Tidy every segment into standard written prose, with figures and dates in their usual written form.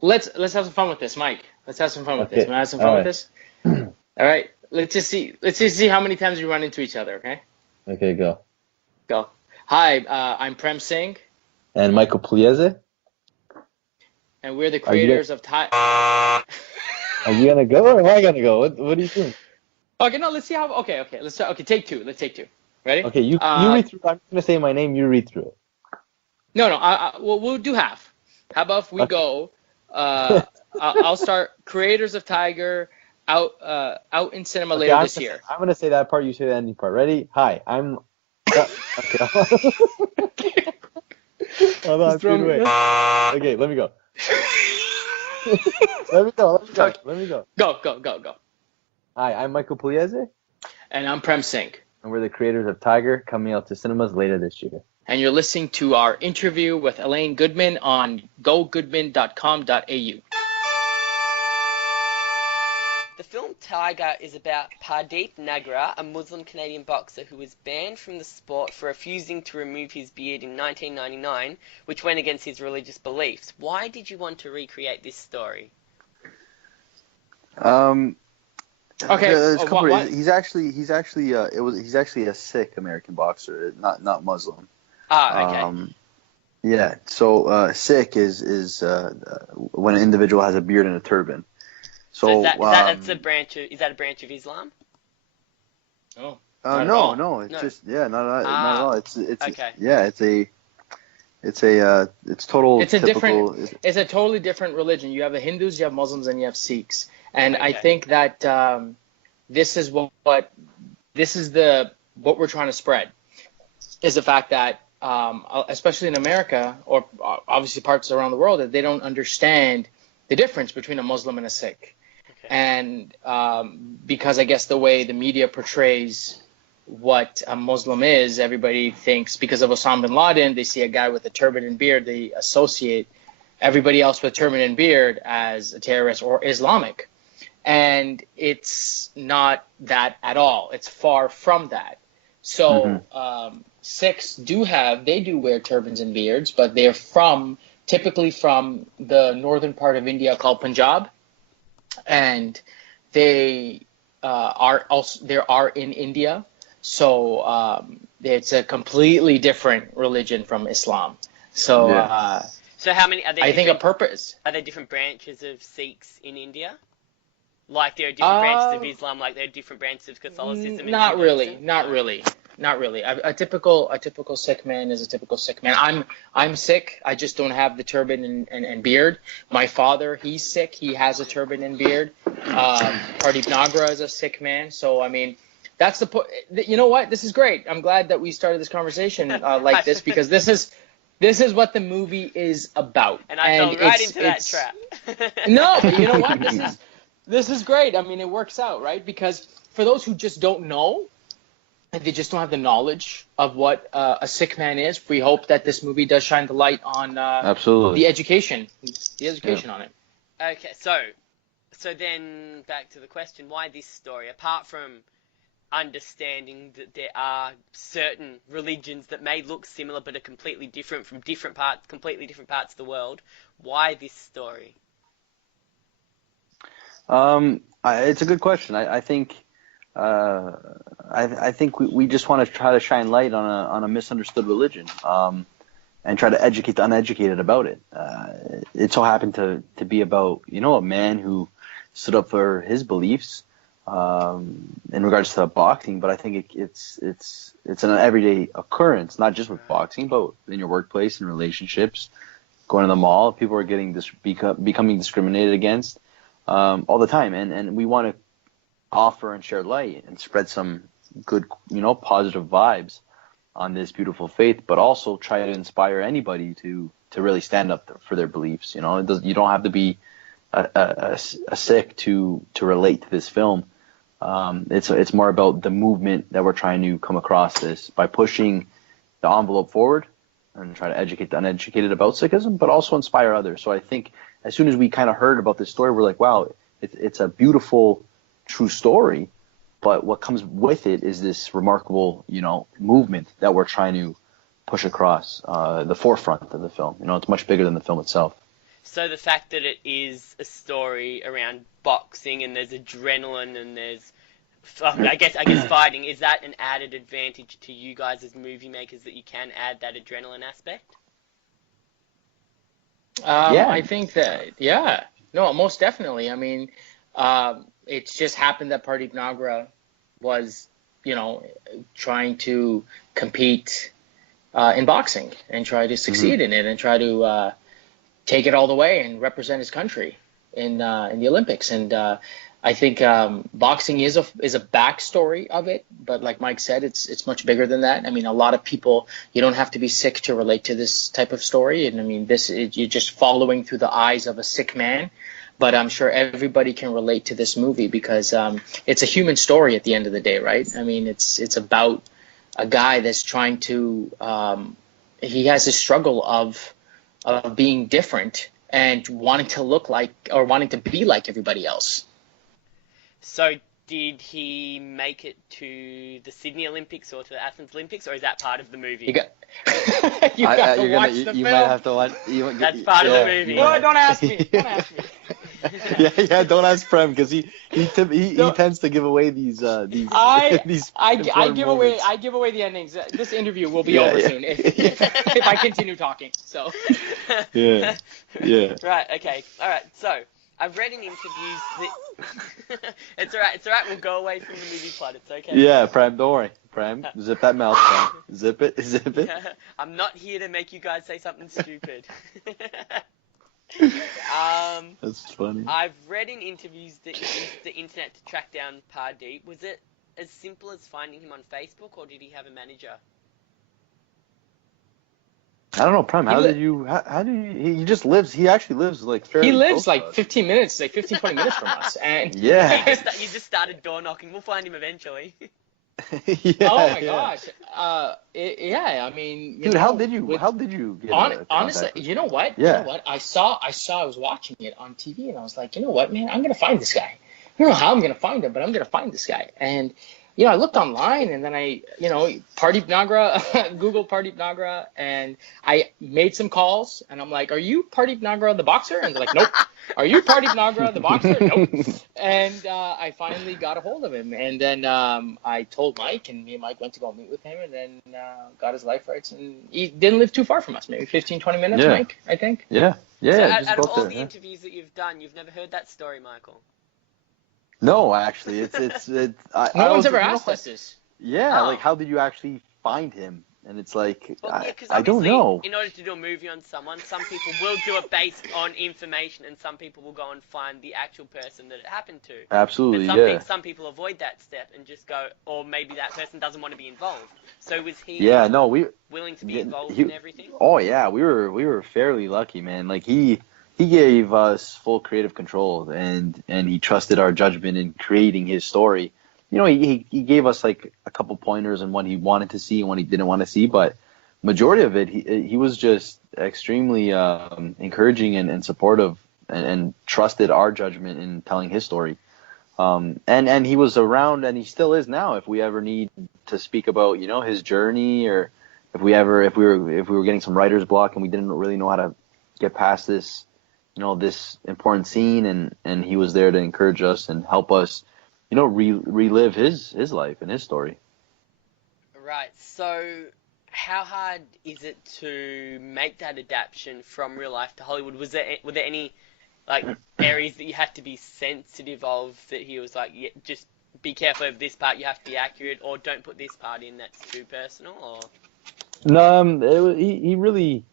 let's have some fun with this, Mike. Let's have some fun with this. Okay. Want to have some All fun with right. this? All right. Let's just see how many times we run into each other. Okay. Okay, go. Go. Hi, I'm Prem Singh, And Michael Pugliese, and we're the are you creators of Thai. are you gonna go or am I gonna go? What are you doing? Okay, no, let's see how. Okay, let's try. Okay, take two. Let's take two. Ready? Okay, you read through. I'm just gonna say my name. You read through it. No, we'll do half. How about if we Okay. go? I'll start. Creators of Tiger, out in cinema Okay, later this year. I'm gonna say that part. You say the ending part. Ready? Hi, I'm. Okay. Hold on, Just throw me- Okay, let me go. Let me go. Okay. Let me go. Go. Hi, I'm Michael Pugliese, And I'm Prem Singh. and we're the creators of Tiger, coming out to cinemas later this year. And you're listening to our interview with Elaine Goodman on gogoodman.com.au. The film Tiger is about Pardeep Nagra, a Muslim Canadian boxer who was banned from the sport for refusing to remove his beard in 1999, which went against his religious beliefs. Why did you want to recreate this story? Okay. There's a couple what? He's actually a Sikh American boxer, not Muslim. Okay. Yeah. So Sikh is when an individual has a beard and a turban. So that's a branch of, is that a branch of Islam? Oh. Not at all. no, it's No. just not at all. It's Okay. yeah, it's total It's a typical. It's a totally different religion. You have the Hindus, you have Muslims, and you have Sikhs. And I Okay. think that this is what we're trying to spread is the fact that especially in America or obviously parts around the world that they don't understand the difference between a Muslim and a Sikh. Okay. And because I guess the way the media portrays what a Muslim is, everybody thinks because of Osama bin Laden, they see a guy with a turban and beard, they associate everybody else with turban and beard as a terrorist or Islamic. And it's not that at all. It's far from that. So Sikhs do wear turbans and beards, but they're typically from the northern part of India called Punjab. And they are in India. So it's a completely different religion from Islam. So So how many are there? I think a purpose. Are there different branches of Sikhs in India? Like there are different branches of Islam, like there are different branches of Catholicism. And Not Judaism? really. A typical Sikh man is a typical Sikh man. I'm Sikh. I just don't have the turban and beard. My father, he's Sikh. He has a turban and beard. Pardeep Nagra is a Sikh man. So I mean, that's the point. You know what? This is great. I'm glad that we started this conversation like this because this is what the movie is about. And I fell right into that trap. No, but you know what? This is great. I mean, it works out, right? Because for those who just don't know, and they just don't have the knowledge of what a Sikh man is, we hope that this movie does shine the light on Absolutely. the education on it. Okay, so then back to the question, why this story? Apart from understanding that there are certain religions that may look similar but are completely different from completely different parts of the world, why this story? It's a good question. I think I think we just want to try to shine light on a misunderstood religion, and try to educate the uneducated about it. It so happened to be about a man who stood up for his beliefs in regards to boxing, but I think it's an everyday occurrence, not just with boxing, but in your workplace and relationships, going to the mall. People are becoming discriminated against all the time, and we want to offer and share light and spread some good, positive vibes on this beautiful faith, but also try to inspire anybody to really stand up for their beliefs. You don't have to be a Sikh to relate to this film. It's more about the movement that we're trying to come across this by pushing the envelope forward and try to educate the uneducated about Sikhism, but also inspire others. So I think as soon as we kind of heard about this story, we're like, wow, it's a beautiful, true story, but what comes with it is this remarkable, movement that we're trying to push across the forefront of the film. It's much bigger than the film itself. So the fact that it is a story around boxing and there's adrenaline and there's, I guess fighting, is that an added advantage to you guys as movie makers that you can add that adrenaline aspect? I think that, yeah, no, most definitely. I mean, it's just happened that Pardeep Nagra was, trying to compete in boxing and try to succeed in it and try to take it all the way and represent his country in the Olympics. And I think boxing is a backstory of it, but like Mike said, it's much bigger than that. I mean, a lot of people, you don't have to be Sikh to relate to this type of story. And I mean, you're just following through the eyes of a Sikh man. But I'm sure everybody can relate to this movie because it's a human story at the end of the day, right? I mean, it's about a guy that's trying to he has a struggle of being different and wanting to look like or wanting to be like everybody else. So did he make it to the Sydney Olympics or to the Athens Olympics, or is that part of the movie? You got to watch the film. You might have to watch. That's part of the movie. No, don't ask me. Don't ask me. yeah. Don't ask Prem because he tends to give away these. I give away the endings. This interview will be over soon if I continue talking. So. Yeah. Right. Okay. All right. So I've read in interviews that it's all right. We'll go away from the movie plot. It's okay. Yeah, Prem. Don't worry. Prem, zip that mouth. Prem. Zip it. I'm not here to make you guys say something stupid. That's funny. I've read in interviews that you used the internet to track down Pardeep. Was it as simple as finding him on Facebook, or did he have a manager? I don't know, Prem. How do you? He just lives. He actually lives like fairly. He lives like 15 minutes, like 15, 20 minutes from us, and yeah. You just started door knocking. We'll find him eventually. Yeah, oh my gosh. I mean, dude, how did you get honestly, you know what? Yeah. You know what? I was watching it on TV and I was like, you know what, man, I'm going to find this guy. I don't know how I'm going to find him, but I'm going to find this guy. And I looked online and then Pardeep Nagra, Google Pardeep Nagra, and I made some calls and I'm like, are you Pardeep Nagra the boxer? And they're like, nope. Are you Pardeep Nagra the boxer? Nope. And I finally got a hold of him. And then I told Mike, and me and Mike went to go meet with him and then got his life rights. And he didn't live too far from us, maybe 15, 20 minutes, yeah. Mike, I think. Yeah. Yeah. So out of all the interviews that you've done, you've never heard that story, Michael? No, actually, it's no one's ever asked us this. Yeah, like how did you actually find him? And it's like, I don't know. In order to do a movie on someone, some people will do it based on information, and some people will go and find the actual person that it happened to. Absolutely, but some people avoid that step and just go, or maybe that person doesn't want to be involved. So was he? Yeah, no, willing to be involved in everything. Oh yeah, we were fairly lucky, man. Like he gave us full creative control, and he trusted our judgment in creating his story. He gave us like a couple pointers on what he wanted to see and what he didn't want to see, but majority of it, he was just extremely encouraging and supportive and trusted our judgment in telling his story. And he was around, and he still is now. If we ever need to speak about his journey, or if we were getting some writer's block and we didn't really know how to get past this this important scene, and he was there to encourage us and help us relive his life and his story. Right. So how hard is it to make that adaptation from real life to Hollywood? Were there any like areas that you had to be sensitive of, that he was like, yeah, just be careful of this part, you have to be accurate, or don't put this part in, that's too personal? Or No, he really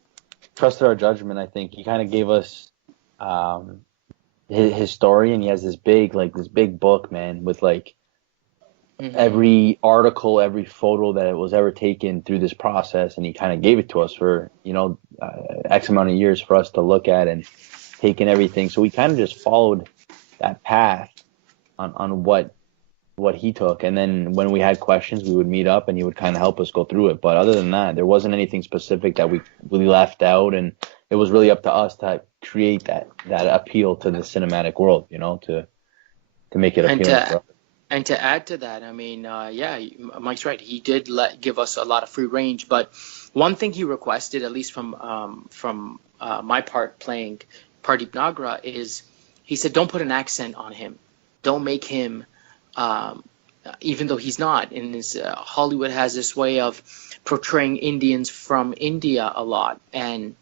trusted our judgment. I think he kind of gave us his story, and he has this big book, man, with like every article, every photo that was ever taken through this process, and he kind of gave it to us for X amount of years for us to look at and take in everything. So we kind of just followed that path on what he took, and then when we had questions, we would meet up and he would kind of help us go through it. But other than that, there wasn't anything specific that we left out, and it was really up to us to create that appeal to the cinematic world, to make it appealing for us. And to add to that, I mean, Mike's right. He did give us a lot of free range, but one thing he requested, at least from my part playing Pardeep Nagra is, he said, don't put an accent on him. Don't make him, even though he's not. And Hollywood has this way of portraying Indians from India a lot, and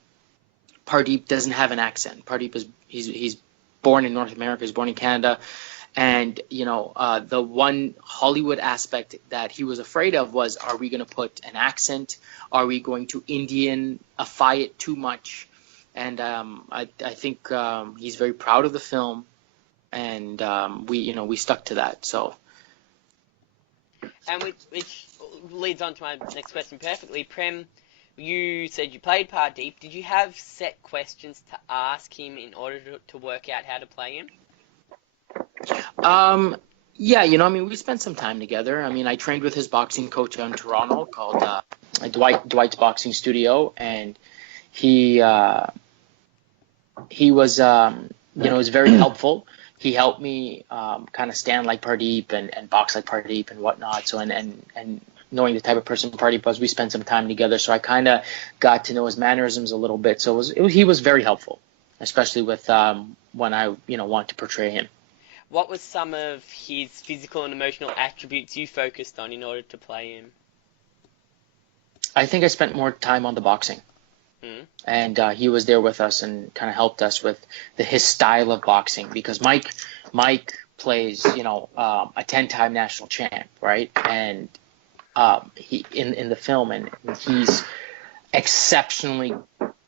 Pardeep doesn't have an accent. Pardeep he's born in North America. He's born in Canada. And, the one Hollywood aspect that he was afraid of was, are we going to put an accent? Are we going to Indianify it too much? And I think he's very proud of the film, and we stuck to that. So. And which leads on to my next question perfectly. Prem, you said you played Pardeep. Did you have set questions to ask him in order to work out how to play him? Yeah, we spent some time together. I trained with his boxing coach in Toronto called Dwight's Boxing Studio, and he was, was very helpful. He helped me kind of stand like Pardeep and box like Pardeep and whatnot. So and knowing the type of person Pardeep was, we spent some time together. So I kind of got to know his mannerisms a little bit. So he was very helpful, especially with when I want to portray him. What was some of his physical and emotional attributes you focused on in order to play him? I think I spent more time on the boxing. And he was there with us and kind of helped us with his style of boxing, because Mike plays, a 10-time national champ, right? And he in the film, and he's exceptionally,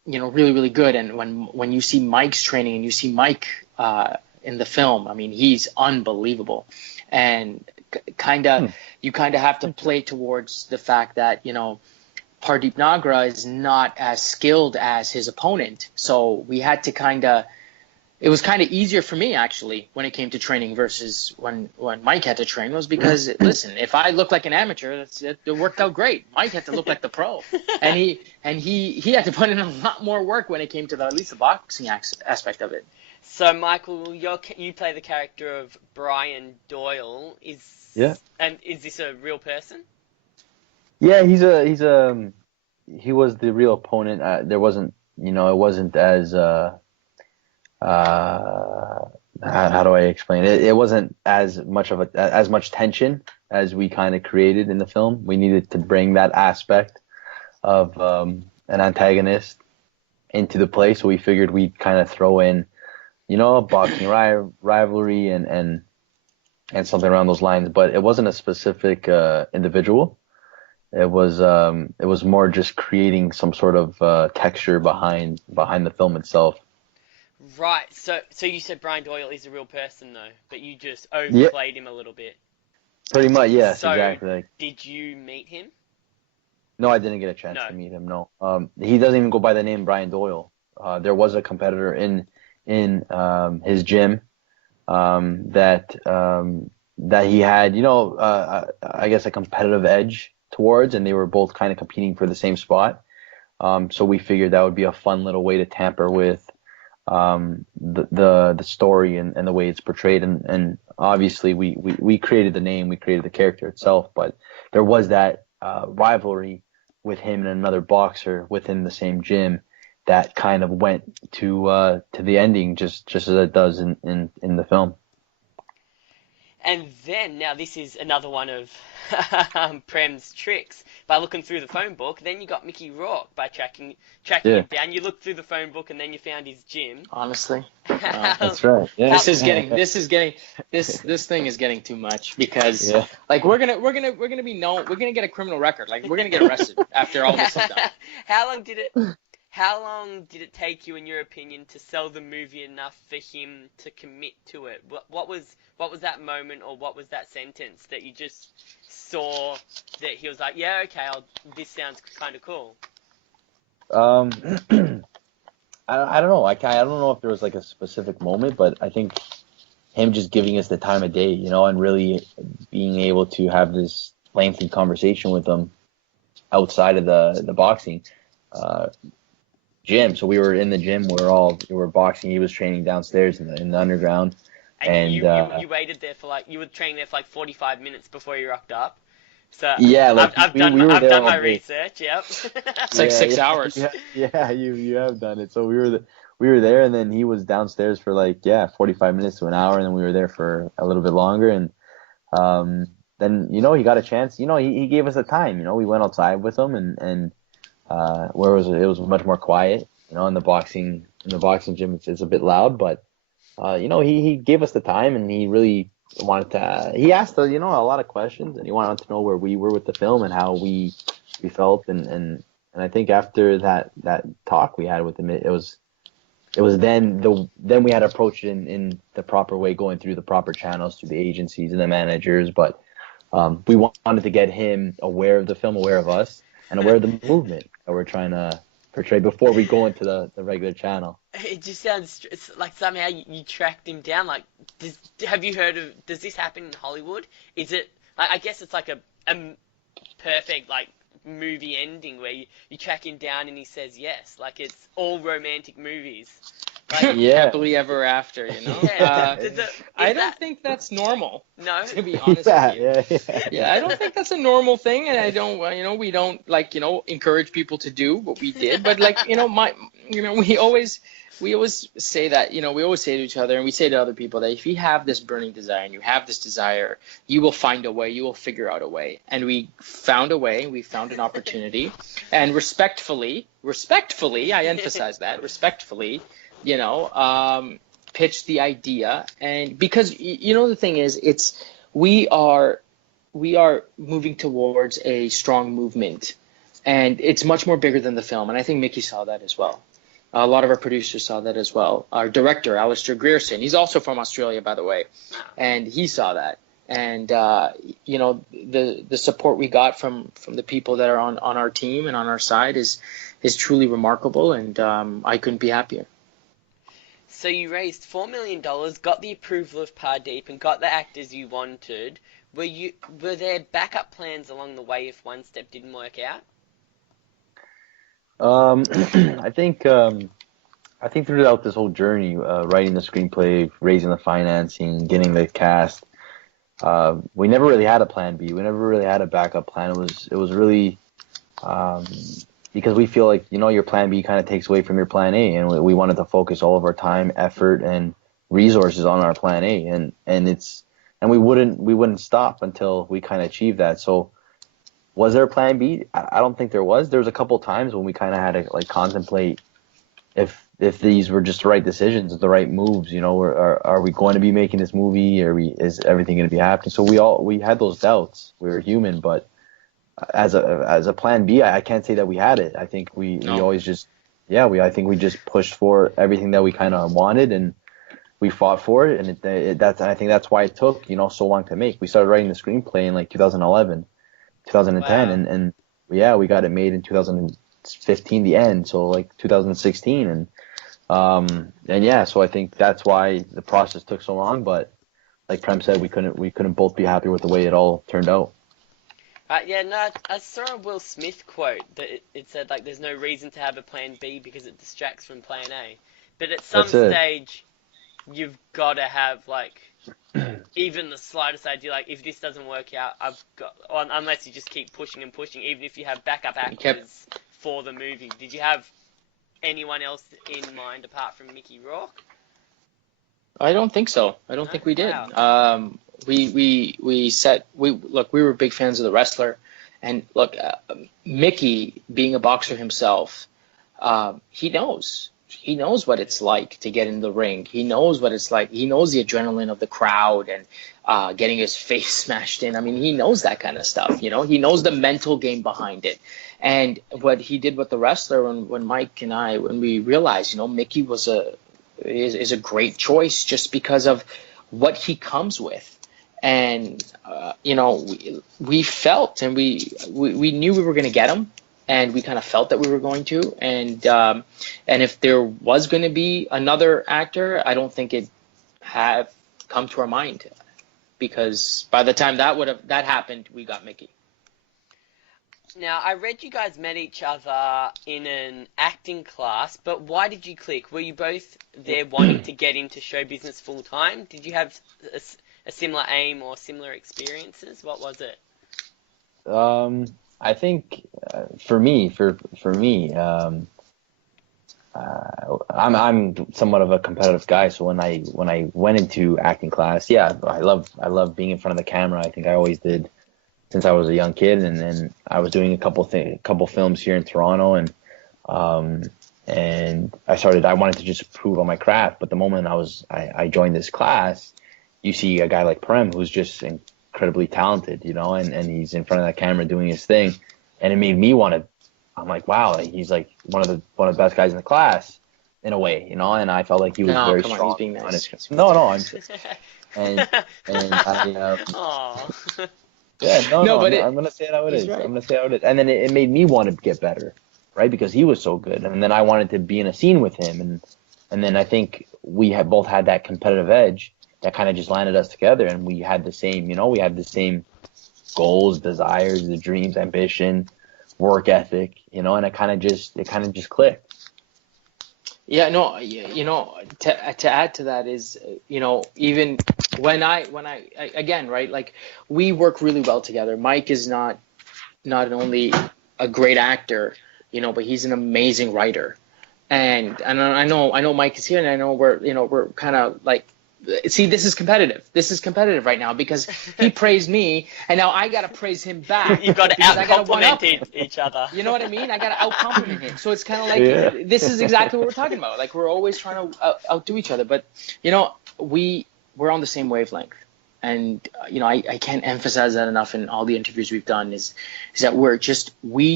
really, really good. And when you see Mike's training and you see Mike in the film, he's unbelievable. And you kind of have to play towards the fact that, Pardeep Nagra is not as skilled as his opponent. So we had to it was kind of easier for me, actually, when it came to training versus when Mike had to train, was because, listen, if I look like an amateur, it worked out great. Mike had to look like the pro. And he had to put in a lot more work when it came to at least the boxing aspect of it. So, Michael, you play the character of Brian Doyle. And is this a real person? Yeah, he was the real opponent. There wasn't, it wasn't as how do I explain it? It wasn't as much tension as we kind of created in the film. We needed to bring that aspect of an antagonist into the play, so we figured we'd kind of throw in, a boxing rivalry and something around those lines. But it wasn't a specific individual. It was more just creating some sort of texture behind the film itself. Right. So you said Brian Doyle is a real person, though, but you just overplayed him a little bit. Pretty much, yes, so exactly. Did you meet him? No, I didn't get a chance to meet him. No. He doesn't even go by the name Brian Doyle. There was a competitor in his gym that he had, I guess a competitive edge towards, and they were both kind of competing for the same spot. So we figured that would be a fun little way to tamper with the story and the way it's portrayed. And obviously we created the name, we created the character itself, but there was that rivalry with him and another boxer within the same gym that kind of went to the ending, just as it does in the film. And then, now this is another one of Prem's tricks. By looking through the phone book, then you got Mickey Rourke by tracking him down. You looked through the phone book and then you found his gym. Honestly, that's right. Yeah. This thing is getting too much, because like we're gonna be known. We're gonna get a criminal record. Like, we're gonna get arrested after all this is done. How long did it take you, in your opinion, to sell the movie enough for him to commit to it? What was that moment, or what was that sentence that you just saw that he was like, yeah, okay, this sounds kind of cool? I don't know. I don't know if there was like a specific moment, but I think him just giving us the time of day, and really being able to have this lengthy conversation with him outside of the boxing gym. So we were in the gym. We were boxing. He was training downstairs in the underground. And you waited there you were training there for like 45 minutes before you rocked up. So yeah, I've done my research. Yep. It's like 6 hours. Yeah, you have done it. So we we were there, and then he was downstairs for like 45 minutes to an hour, and then we were there for a little bit longer, and then he got a chance. He gave us a time. We went outside with him, and where it was much more quiet. In the boxing gym, it's a bit loud, but he gave us the time, and he really wanted to. He asked a lot of questions, and he wanted to know where we were with the film and how we felt, and I think after that talk we had with him, it was then we had to approach it in the proper way, going through the proper channels, through the agencies and the managers, but we wanted to get him aware of the film, aware of us, and aware of the movement that we're trying to portray before we go into the regular channel. It just sounds like somehow you tracked him down. Like, have you heard of? Does this happen in Hollywood? Is it? I guess it's like a perfect like movie ending where you track him down and he says yes. Like, it's all romantic movies. Like, happily ever after, Yeah. I don't think that's normal. No, to be honest with you. Yeah, I don't think that's a normal thing, and I don't, we don't encourage people to do what we did. But we always say that, we always say to each other, and we say to other people that if you have this burning desire and you have this desire, you will find a way, you will figure out a way. And we found a way, we found an opportunity, and respectfully, I emphasize that, respectfully, pitch the idea. And because the thing is, we are moving towards a strong movement, and it's much more bigger than the film, and I think Mickey saw that as well. A lot of our producers saw that as well. Our director, Alistair Grierson, he's also from Australia, by the way, and he saw that. And the support we got from the people that are on our team and on our side is truly remarkable, and I couldn't be happier. So you raised $4 million, got the approval of Pardeep, and got the actors you wanted. Were there backup plans along the way if one step didn't work out? I think throughout this whole journey, writing the screenplay, raising the financing, getting the cast, we never really had a plan B. We never really had a backup plan. It was really because we feel like your plan B kind of takes away from your plan A, and we wanted to focus all of our time, effort, and resources on our plan A, and we wouldn't stop until we kind of achieved that. So, was there a plan B? I don't think there was. There was a couple times when we kind of had to contemplate if these were just the right decisions, the right moves. Are we going to be making this movie? Is everything going to be happening? So we had those doubts. We were human, but as a plan B, I can't say that we had it. I think we always just I think we just pushed for everything that we kind of wanted, and we fought for it, and I think that's why it took so long to make. We started writing the screenplay in like 2011. 2010, wow. and we got it made in 2015, the end, so like 2016, so I think that's why the process took so long. But like Prem said, we couldn't both be happy with the way it all turned out. I saw a Will Smith quote that it said like there's no reason to have a plan B because it distracts from plan A, but at some stage you've got to have like even the slightest idea, like if this doesn't work out, unless you just keep pushing and pushing, even if you have backup actors for the movie. Did you have anyone else in mind apart from Mickey Rourke? I don't think so. I don't think we did. Wow. We were big fans of The Wrestler, and Mickey, being a boxer himself, he knows what it's like to get in the ring. He knows what it's like. He knows the adrenaline of the crowd and getting his face smashed in. I mean, he knows that kind of stuff. He knows the mental game behind it. And what he did with The Wrestler, when Mike and I, when we realized, Mickey is a great choice just because of what he comes with. And we felt, and we knew we were going to get him. And we kind of felt that we were going to, and if there was going to be another actor, I don't think it had come to our mind, because by the time that happened, we got Mickey. Now, I read you guys met each other in an acting class, but why did you click? Were you both there wanting to get into show business full time? Did you have a similar aim or similar experiences? What was it? I think for me, I'm somewhat of a competitive guy, so when I went into acting class, yeah, I love being in front of the camera. I think I always did since I was a young kid, and then I was doing a couple films here in Toronto, and I wanted to just improve on my craft. But the moment I joined this class, you see a guy like Prem who's just incredibly talented, and he's in front of that camera doing his thing, and it made me want to. I'm like, wow, he's like one of the best guys in the class, in a way, and I felt like he was very come on, strong. he's being nice. No, I'm just, and I. Aww. Yeah, no, but I'm gonna say it how it is. right. I'm gonna say it how it is, and then it made me want to get better, right? Because he was so good, and then I wanted to be in a scene with him, and then I think we had both had that competitive edge that kind of just landed us together, and we had the same, we had the same goals, desires, the dreams, ambition, work ethic, and it kind of just clicked. Yeah, no, to add to that is, even when I again, right, like we work really well together. Mike is not only a great actor, but he's an amazing writer. And I know Mike is here, and I know we're kind of like, see, this is competitive right now, because he praised me, and now I gotta praise him back. You've got to out-compliment each other. You know what I mean? I gotta out-compliment him. So it's kind of like, This is exactly what we're talking about. Like, we're always trying to outdo each other, but we're on the same wavelength. And I can't emphasize that enough in all the interviews we've done, is that we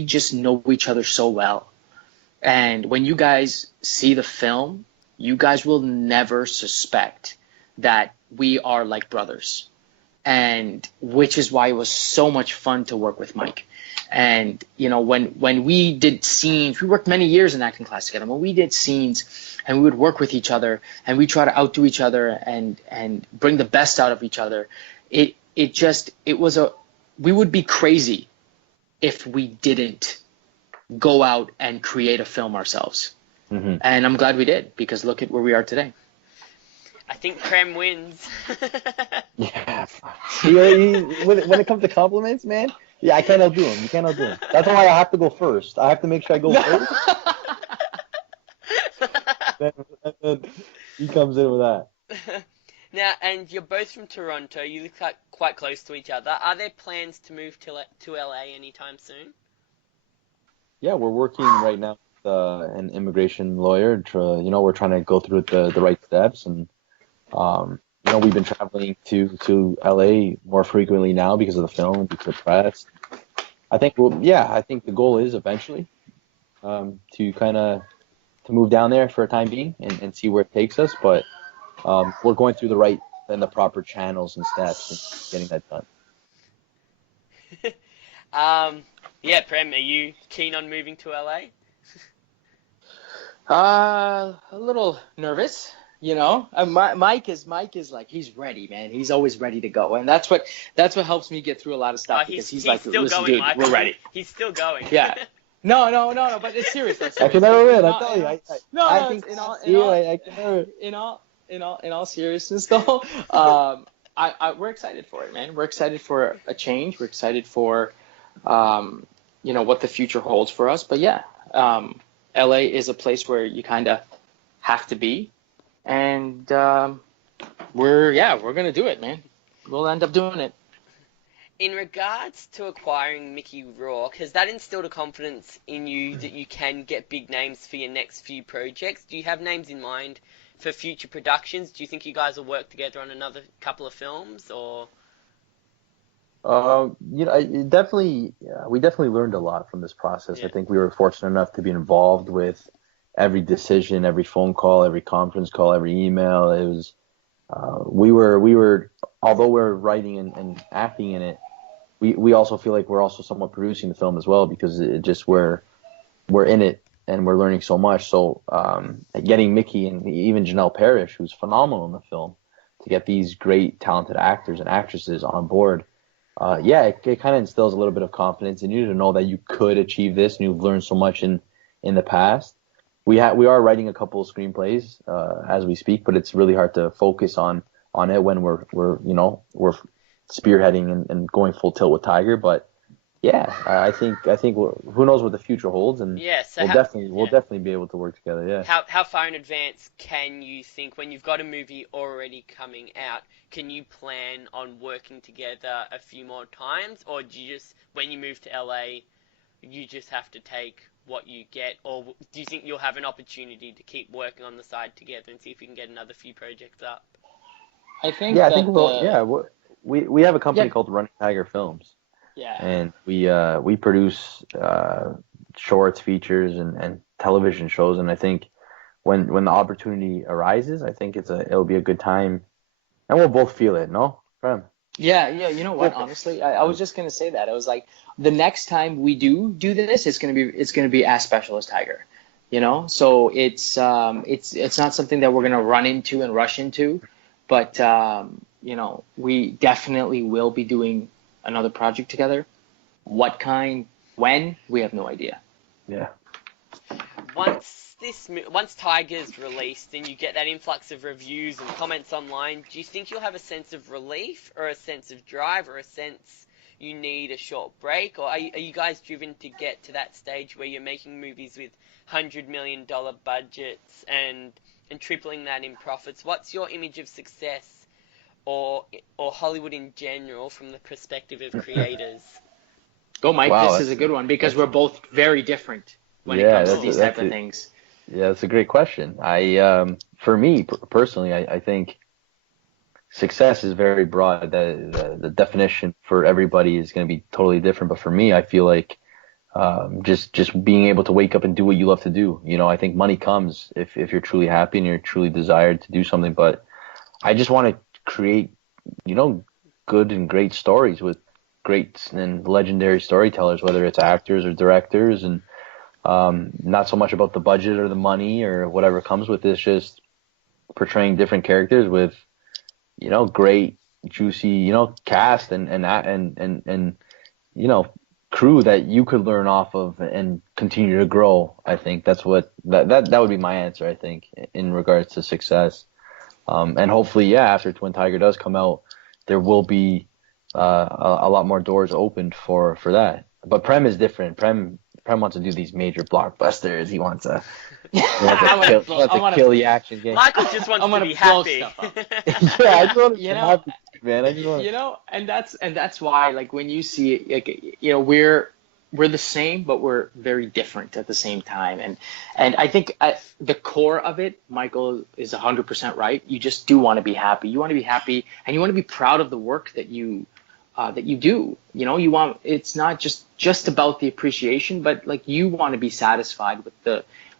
just know each other so well. And when you guys see the film, you guys will never suspect that we are like brothers, and which is why it was so much fun to work with Mike. And when we did scenes, we worked many years in acting class together. When we did scenes and we would work with each other and we try to outdo each other and bring the best out of each other, we would be crazy if we didn't go out and create a film ourselves. Mm-hmm. And I'm glad we did, because look at where we are today. I think Prem wins. Yeah. When it comes to compliments, man, yeah, I can't outdo him. You can't outdo him. That's why I have to go first. I have to make sure I go first. then he comes in with that. Now, and you're both from Toronto. You look like quite close to each other. Are there plans to move to LA anytime soon? Yeah, we're working right now with an immigration lawyer. We're trying to go through the right steps, and we've been traveling to LA more frequently now because of the film, because of the press. I think the goal is eventually to move down there for a time being and see where it takes us. But we're going through the right and the proper channels and steps and getting that done. Yeah, Prem, are you keen on moving to LA? A little nervous, Mike is like, he's ready, man. He's always ready to go, and that's what helps me get through a lot of stuff, because he's like, still listen, going, dude, Michael. we're ready. He's still going. Yeah. No, but it's serious. I can never win. I tell you. In all seriousness, though, we're excited for it, man. We're excited for a change. We're excited for, what the future holds for us. But yeah, LA is a place where you kind of have to be, and we're gonna do it, man. We'll end up doing it. In regards to acquiring Mickey Rourke, has that instilled a confidence in you that you can get big names for your next few projects? Do you have names in mind for future productions? Do you think you guys will work together on another couple of films, or? We definitely learned a lot from this process. Yeah. I think we were fortunate enough to be involved with every decision, every phone call, every conference call, every email. It was, we were, although we're writing and acting in it, we also feel like we're also somewhat producing the film as well, because it just we're in it and we're learning so much. So getting Mickey and even Janelle Parrish, who's phenomenal in the film, to get these great talented actors and actresses on board, it kind of instills a little bit of confidence in you to know that you could achieve this, and you've learned so much in the past. We are writing a couple of screenplays as we speak, but it's really hard to focus on it when we're spearheading and going full tilt with Tiger. But Yeah, I think who knows what the future holds, and Yeah. So we'll definitely be able to work together. Yeah. how far in advance can you think when you've got a movie already coming out? Can you plan on working together a few more times, or do you just when you move to LA, you just have to take what you get, or do you think you'll have an opportunity to keep working on the side together and see if we can get another few projects up? I think Yeah, I think that we have a company yeah, called Running Tiger Films, yeah. and we produce shorts, features, and television shows. And I think when the opportunity arises, I think it'll be a good time, and we'll both feel it. No, Prem? Yeah, yeah, you know what? Honestly, I was just gonna say that. I was like, the next time we do this, it's gonna be as special as Tiger, you know. So it's not something that we're gonna run into and rush into, but you know, we definitely will be doing another project together. What kind, when, we have no idea. Yeah. Once Tiger's released and you get that influx of reviews and comments online, do you think you'll have a sense of relief or a sense of drive or a sense you need a short break? Or are you guys driven to get to that stage where you're making movies with $100 million budgets and tripling that in profits? What's your image of success or Hollywood in general from the perspective of creators? Go, Mike. Wow. This is a good one because we're both very different when it Yeah, comes to these type of things. Yeah, that's a great question. For me personally, I think success is very broad. The definition for everybody is going to be totally different. But for me, I feel like just being able to wake up and do what you love to do. You know, I think money comes if you're truly happy and you're truly desired to do something. But I just want to create, good and great stories with great and legendary storytellers, whether it's actors or directors, and not so much about the budget or the money or whatever comes with this, just portraying different characters with, great, juicy, cast and crew that you could learn off of and continue to grow. I think that's what that would be my answer, I think, in regards to success. And hopefully, yeah, after Twin Tiger does come out, there will be a lot more doors opened for that. But Prem is different. Prem wants to do these major blockbusters. He wants to, kill the action game. Michael just wants to be happy. Yeah, I just want to be happy, man. I just want and that's why, like, when you see, like, we're the same, but we're very different at the same time. And I think at the core of it, Michael is 100% right. You just do want to be happy. You want to be happy, and you want to be proud of the work that you do. You want, it's not just about the appreciation, but like you want to be satisfied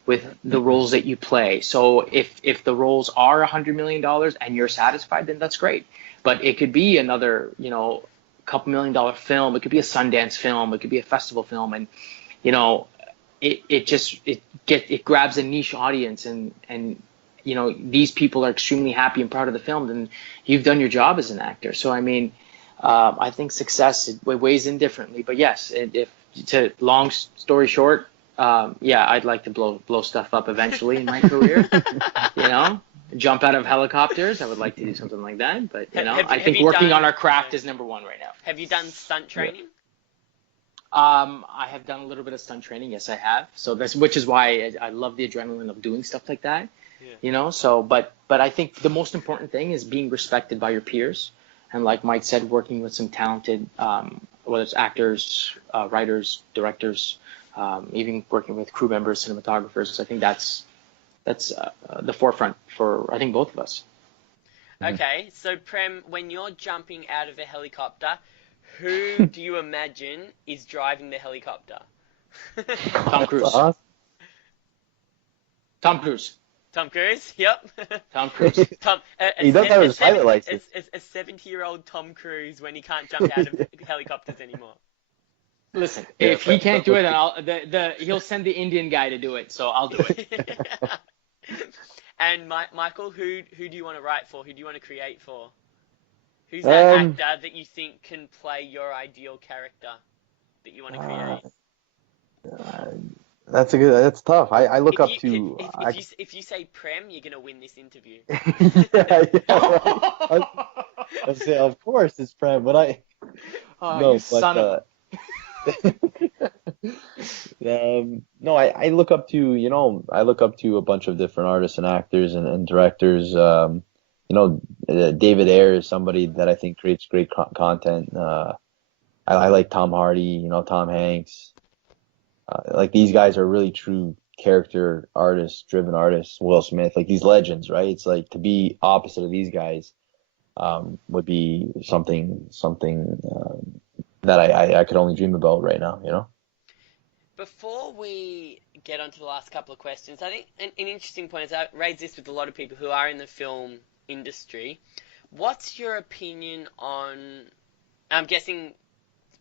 with the roles that you play. So if the roles are $100 million and you're satisfied, then that's great. But it could be another, couple $1 million film. It could be a Sundance film. It could be a festival film. And, it grabs a niche audience, and these people are extremely happy and proud of the film, then you've done your job as an actor. So, I mean, I think success, it weighs in differently. But yes, to long story short, I'd like to blow stuff up eventually in my career. Jump out of helicopters. I would like to do something like that. But I think working on our craft is number one right now. Have you done stunt training? I have done a little bit of stunt training. Yes, I have. So which is why I love the adrenaline of doing stuff like that. Yeah. So but I think the most important thing is being respected by your peers. And like Mike said, working with some talented, whether it's actors, writers, directors, even working with crew members, cinematographers. I think that's the forefront for, I think, both of us. Okay, so Prem, when you're jumping out of a helicopter, who do you imagine is driving the helicopter? Tom Cruise. Tom Cruise. Tom Cruise, yep. Tom Cruise. He doesn't have his pilot license. A 70-year-old Tom Cruise when he can't jump out of helicopters anymore. Listen, if he can't do it, then he'll send the Indian guy to do it, so I'll do it. And Michael, who do you want to write for? Who do you want to create for? Who's that actor that you think can play your ideal character that you want to create? That's tough. I look up to. If you say Prem, you're gonna win this interview. I say, of course it's Prem, but you son of. No, I look up to, I look up to a bunch of different artists and actors and directors. David Ayer is somebody that I think creates great content. I like Tom Hardy, Tom Hanks. Like these guys are really true character artists, driven artists. Will Smith, like these legends, right? It's like to be opposite of these guys would be something that I could only dream about right now. Before we get on to the last couple of questions, I think an interesting point is I raise this with a lot of people who are in the film industry. What's your opinion on, I'm guessing,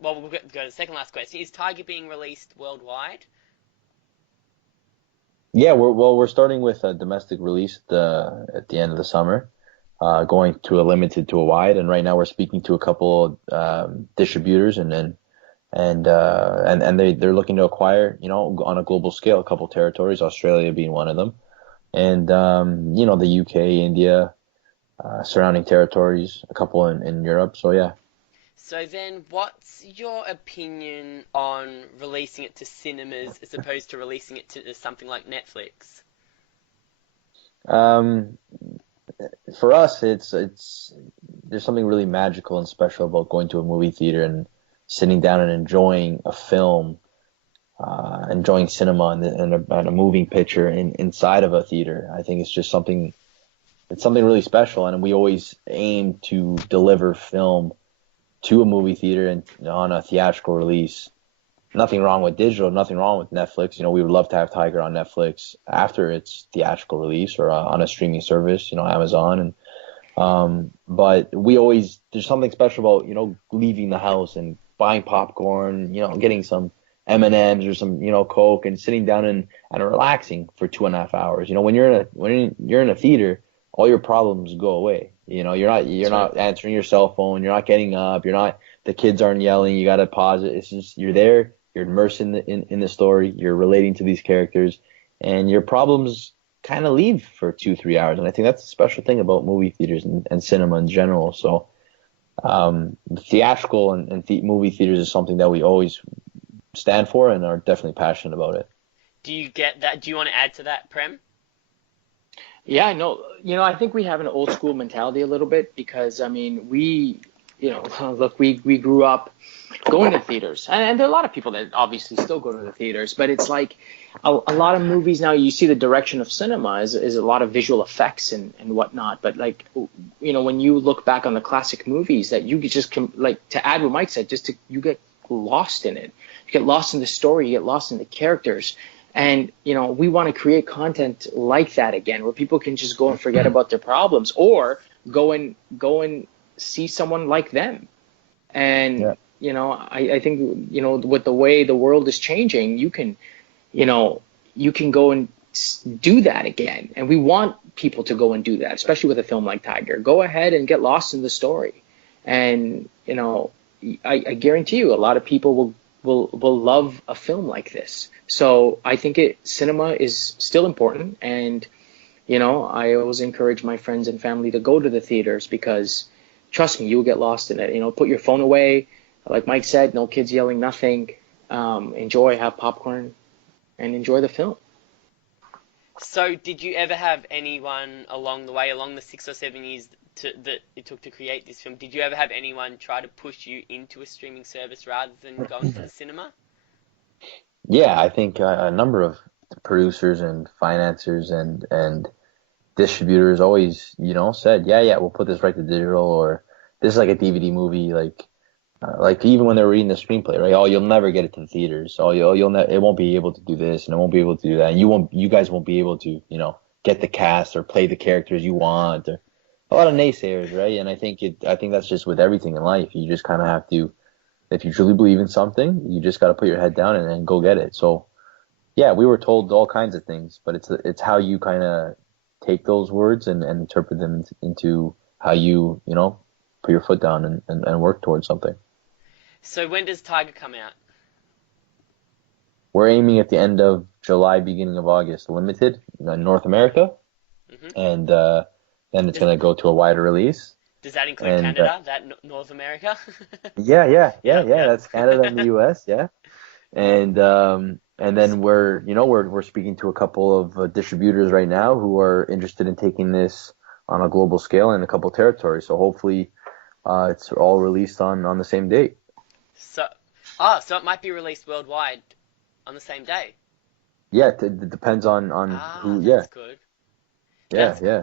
well, we'll go to the second last question. Is Tiger being released worldwide? Yeah, we're starting with a domestic release at the end of the summer, going to a limited to a wide, and right now we're speaking to a couple distributors and they're looking to acquire, on a global scale, a couple territories, Australia being one of them, and the UK, India, surrounding territories, a couple in Europe. So yeah. So then, what's your opinion on releasing it to cinemas as opposed to releasing it to something like Netflix? For us, it's there's something really magical and special about going to a movie theater and sitting down and enjoying a film, enjoying cinema and a moving picture inside of a theater. I think it's just something really special, and we always aim to deliver film to a movie theater and on a theatrical release. Nothing wrong with digital, nothing wrong with Netflix. We would love to have Tiger on Netflix after its theatrical release or on a streaming service, Amazon. But there's something special about, leaving the house and buying popcorn, getting some M&Ms or some, Coke and sitting down and relaxing for 2.5 hours. When you're in a theater, all your problems go away. You're not answering your cell phone, you're not getting up, the kids aren't yelling, you got to pause it. It's just, you're there, you're immersed in the story, you're relating to these characters, and your problems kind of leave for 2-3 hours. And I think that's a special thing about movie theaters and cinema in general. So theatrical and movie theaters is something that we always stand for and are definitely passionate about it. Do you get that? Do you want to add to that, Prem? Yeah, no, I think we have an old school mentality a little bit because, we, look, we grew up going to theaters, and there are a lot of people that obviously still go to the theaters, but it's like a lot of movies now, you see the direction of cinema is a lot of visual effects and whatnot, but like, when you look back on the classic movies that you just to add what Mike said, you get lost in it, you get lost in the story, you get lost in the characters. And, we want to create content like that again, where people can just go and forget about their problems or go and see someone like them. And, I think, with the way the world is changing, you can go and do that again. And we want people to go and do that, especially with a film like Tiger. Go ahead and get lost in the story. And, I guarantee you a lot of people will love a film like this. So I think cinema is still important, and I always encourage my friends and family to go to the theaters because trust me, you'll get lost in it. Put your phone away, like Mike said, no kids yelling, nothing. Have popcorn and enjoy the film. So did you ever have anyone along the 6 or 7 years that it took to create this film, did you ever have anyone try to push you into a streaming service rather than going to the cinema? Yeah, I think a number of producers and financiers and distributors always, said, yeah, we'll put this right to digital, or this is like a DVD movie, like even when they're reading the screenplay, right? Oh, you'll never get it to the theaters. Oh, it won't be able to do this, and it won't be able to do that. And you guys won't be able to, get the cast or play the characters you want, or a lot of naysayers, right? And I think that's just with everything in life. You just kind of have to, if you truly believe in something, you just got to put your head down and go get it. So, yeah, we were told all kinds of things, but it's how you kind of take those words and interpret them into how you put your foot down and work towards something. So when does Tiger come out? We're aiming at the end of July, beginning of August, limited in North America, and then it's going to go to a wider release. Does that include And Canada? North America? yeah. Yeah. That's Canada and the U.S. Yeah. And then we're speaking to a couple of distributors right now who are interested in taking this on a global scale in a couple territories. So hopefully, it's all released on the same date. So it might be released worldwide on the same day. Yeah, it depends on who. That's good. Yeah.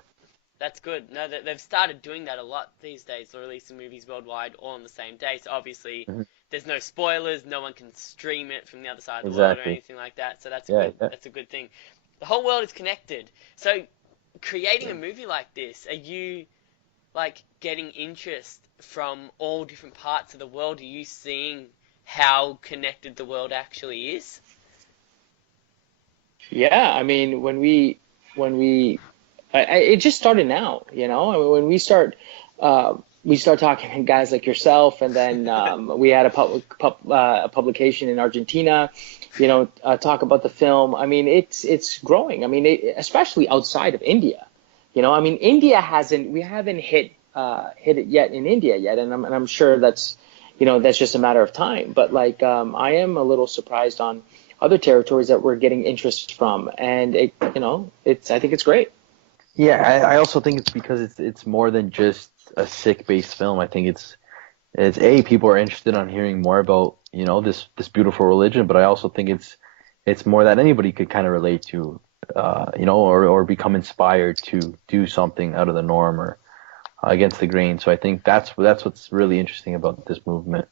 That's good. No, they've started doing that a lot these days, releasing movies worldwide all on the same day. So obviously, there's no spoilers. No one can stream it from the other side of the world or anything like that. So that's good. Yeah. That's a good thing. The whole world is connected. So, creating a movie like this, are you like getting interest from all different parts of the world? Are you seeing how connected the world actually is? Yeah, I mean, it just started now, I mean, when we start talking to guys like yourself, and then we had a publication in Argentina, talk about the film. I mean, it's growing. I mean, especially outside of India, I mean, we haven't hit it yet in India yet, and I'm sure that's just a matter of time. But like, I am a little surprised on other territories that we're getting interest from, and I think it's great. Yeah, I also think it's because it's more than just a Sikh-based film. I think it's people are interested on hearing more about this beautiful religion, but I also think it's more that anybody could kind of relate to, or become inspired to do something out of the norm or against the grain. So I think that's what's really interesting about this movement.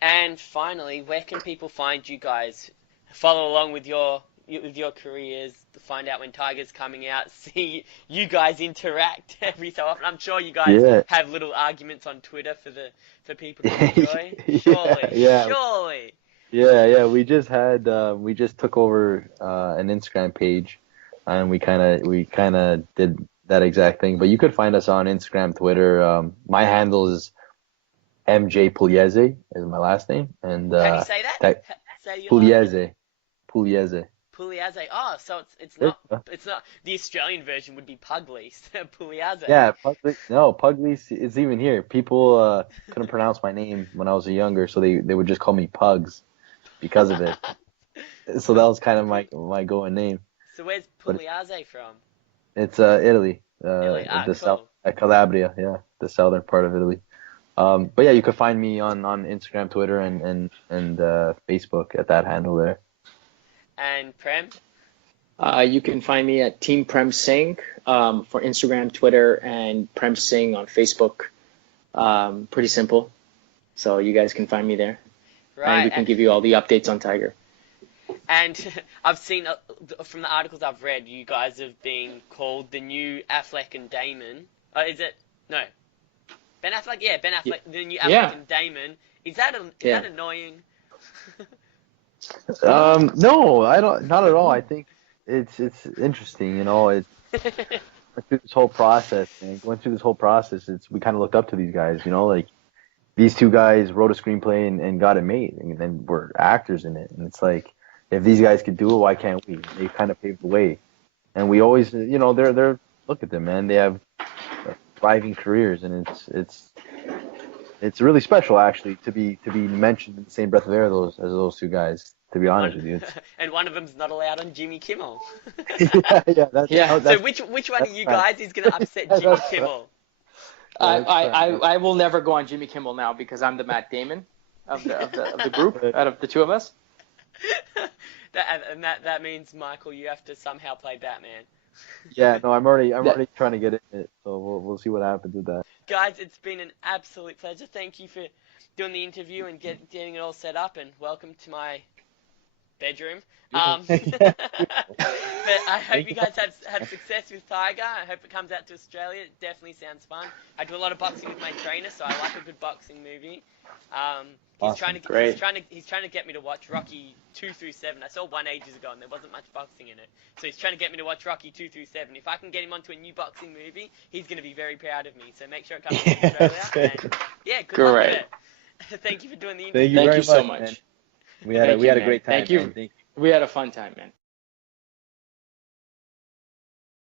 And finally, where can people find you guys? Follow along with your careers, to find out when Tiger's coming out, see you guys interact every so often. I'm sure you guys have little arguments on Twitter for people to enjoy. Surely. Yeah. We just took over an Instagram page, and we kind of did that exact thing. But you could find us on Instagram, Twitter. My handle is MJ Pugliese is my last name, and how do you say that? Pugliese. Pugliese. Oh, so it's not the Australian version would be Pugliese. Pugliese. Yeah, Pugliese is even here. People couldn't pronounce my name when I was younger, so they would just call me Pugs because of it. So that was kind of my going name. So where's Pugliese from? It's Italy. Italy. Cool. South, Calabria, the southern part of Italy. But yeah, you can find me on Instagram, Twitter, and Facebook at that handle there. And Prem? You can find me at Team Prem Singh for Instagram, Twitter, and Prem Singh on Facebook. Pretty simple. So you guys can find me there. Right. And we can give you all the updates on Tiger. And I've seen from the articles I've read, you guys have been called the new Affleck and Damon. Is it? No. Ben Affleck? Yeah, Ben Affleck, the new Affleck and Damon. Is that annoying? No, I don't. Not at all. I think it's interesting. It went through this whole process, and we kind of looked up to these guys. Like these two guys wrote a screenplay and got it made, and then were actors in it. And it's like, if these guys could do it, why can't we? They kind of paved the way, and we always, they're look at them, man. They have thriving careers, and it's really special actually to be mentioned in the same breath of air as those two guys. To be honest with you, and one of them's not allowed on Jimmy Kimmel. So which one of you guys is going to upset Jimmy Kimmel? I will never go on Jimmy Kimmel now because I'm the Matt Damon of the group out of the two of us. That means, Michael, you have to somehow play Batman. Yeah, no, I'm already trying to get in it, so we'll see what happens with that. Guys, it's been an absolute pleasure. Thank you for doing the interview and getting it all set up, and welcome to my bedroom. But I hope you guys have success with Tiger. I hope it comes out to Australia. It definitely sounds fun. I do a lot of boxing with my trainer, so I like a good boxing movie. He's trying to get me to watch Rocky 2 through 7. I saw one ages ago and there wasn't much boxing in it. So he's trying to get me to watch Rocky 2 through 7. If I can get him onto a new boxing movie, he's going to be very proud of me. So make sure it comes to Australia. And, good luck with it. Thank you for doing the interview. Thank you so much. Man. We had a great time. Thank you. We had a fun time, man.